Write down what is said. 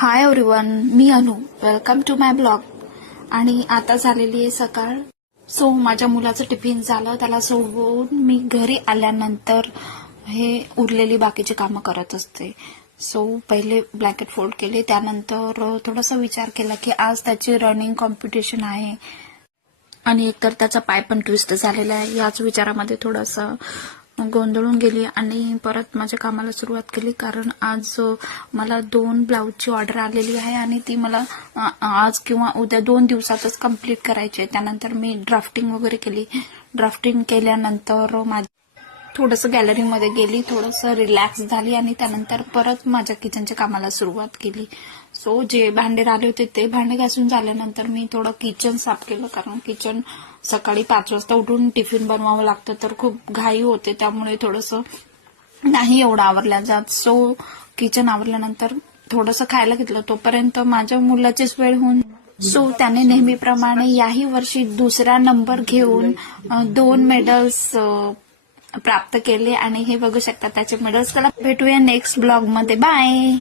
हाय everyone, मी Anu. Welcome to my blog. आणि आता झालेली आहे सकाळ. सो माझ्या मुलाचं टिफिन झालं, त्याला सोडवून मी घरी आल्यानंतर हे उरलेली बाकीची कामं करत असते. सो पहिले ब्लँकेट फोल्ड केले, त्यानंतर थोडासा विचार केला की आज त्याची रनिंग कॉम्पिटिशन आहे आणि एकतर त्याचा पाय पण ट्विस्ट झालेला आहे. याच विचारामध्ये थोडासा गोंधळून गेली आणि परत माझ्या कामाला सुरुवात केली, कारण आज मला 2 ब्लाऊजची ऑर्डर आलेली आहे आणि ती मला आज किंवा उद्या 2 दिवसातच कंप्लीट करायची आहे. त्यानंतर मी ड्राफ्टिंग वगैरे केली. ड्राफ्टिंग केल्यानंतर थोडंसं गॅलरीमध्ये गेली, थोडंसं रिलॅक्स झाली आणि त्यानंतर परत माझ्या किचनच्या कामाला सुरुवात केली. सो जे भांडे राहिले होते ते भांडे घासून झाल्यानंतर मी थोडं किचन साफ केलं, कारण किचन सकाळी 5 वाजता उठून टिफिन बनवावं लागतं तर खूप घाई होते, त्यामुळे थोडंसं नाही एवढं आवरल्या जात. सो किचन आवरल्यानंतर थोडंसं खायला घेतलं, तोपर्यंत माझ्या मुलाचीच वेळ होऊन सो त्याने नेहमीप्रमाणे याही वर्षी दुसरा नंबर घेऊन 2 मेडल्स प्राप्त केले आणि हे बघू शकता त्याचे मेडल्स. त्याला भेटूया नेक्स्ट ब्लॉग मध्ये. बाय.